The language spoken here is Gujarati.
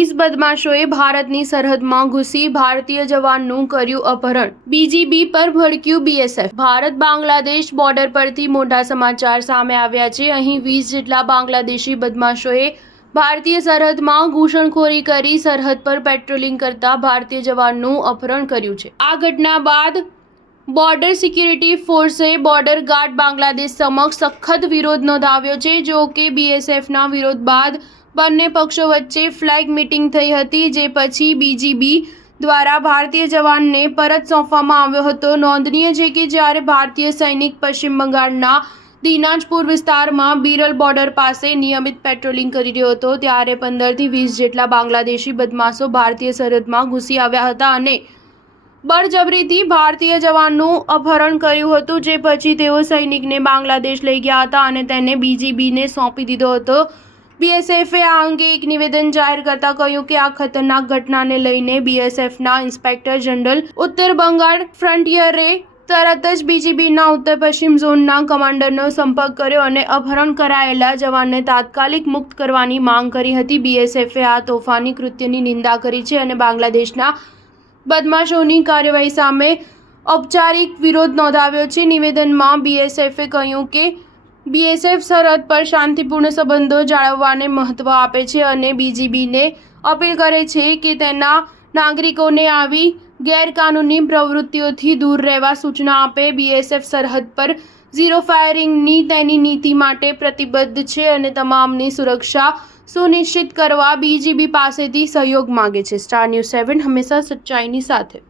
20 બદમાશોએ ભારતની સરહદમાં ઘૂસી ભારતીય જવાનનું કર્યું અપહરણ। બીજીબી પર ભડક્યું બીએસએફ। ભારત બાંગ્લાદેશ બોર્ડર પરથી મોટા સમાચાર સામે આવ્યા છે। અહીં 20 જેટલા બાંગ્લાદેશી બદમાશોએ ભારતીય સરહદમાં ઘૂસણખોરી કરી સરહદ પર પેટ્રોલિંગ કરતા ભારતીય જવાનનું અપહરણ કર્યું છે। આ ઘટના બાદ બોર્ડર સિક્યુરિટી ફોર્સે બોર્ડર ગાર્ડ બાંગ્લાદેશ સમક્ષ સખત વિરોધ નોંધાવ્યો છે। જો કે બીએસએફના વિરોધ બાદ બંને પક્ષો વચ્ચે ફ્લેગ મીટિંગ થઈ હતી, જે પછી બીજીબી દ્વારા ભારતીય જવાનને પરત સોંપવામાં આવ્યો હતો। નોંધનીય છે કે જ્યારે ભારતીય સૈનિક પશ્ચિમ બંગાળના દિનાજપુર વિસ્તારમાં બીરલ બોર્ડર પાસે નિયમિત પેટ્રોલિંગ કરી રહ્યો હતો, ત્યારે 15 થી 20 જેટલા બાંગ્લાદેશી બદમાશો ભારતીય સરહદમાં ઘૂસી આવ્યા હતા અને બળજબરીથી ભારતીય જવાનનું અપહરણ કર્યું હતું, જે પછી તેઓ સૈનિકને બાંગ્લાદેશ લઈ ગયા હતા અને તેને બીજીબીને સોંપી દીધો હતો। બીએસએફે આ અંગે એક નિવેદન જાહેર કરતા કહ્યું કે આ ખતરનાક ઘટનાને લઈને બીએસએફના ઇન્સ્પેક્ટર જનરલ ઉત્તર બંગાળ ફ્રન્ટિયરે તરત જ બીજીબીના ઉત્તર પશ્ચિમ ઝોનના કમાન્ડરનો સંપર્ક કર્યો અને અપહરણ કરાયેલા જવાનને તાત્કાલિક મુક્ત કરવાની માંગ કરી હતી। બીએસએફે આ તોફાની કૃત્યની નિંદા કરી છે અને બાંગ્લાદેશના બદમાશોની કાર્યવાહી સામે ઔપચારિક વિરોધ નોંધાવ્યો છે। નિવેદનમાં બીએસએફે કહ્યું કે બીએસએફ સરહદ પર શાંતિપૂર્ણ સંબંધો જાળવવાને મહત્વ આપે છે અને બીજીબીને અપીલ કરે છે કે તેના નાગરિકોને આવી ગેરકાનૂની પ્રવૃત્તિઓથી દૂર રહેવા સૂચના આપે। બીએસએફ સરહદ પર ઝીરો ફાયરિંગની તેની નીતિ માટે પ્રતિબદ્ધ છે અને તમામની સુરક્ષા સુનિશ્ચિત કરવા બીજીબી પાસેથી સહયોગ માંગે છે। સ્ટાર ન્યૂઝ 7 હંમેશા સચ્ચાઈની સાથે।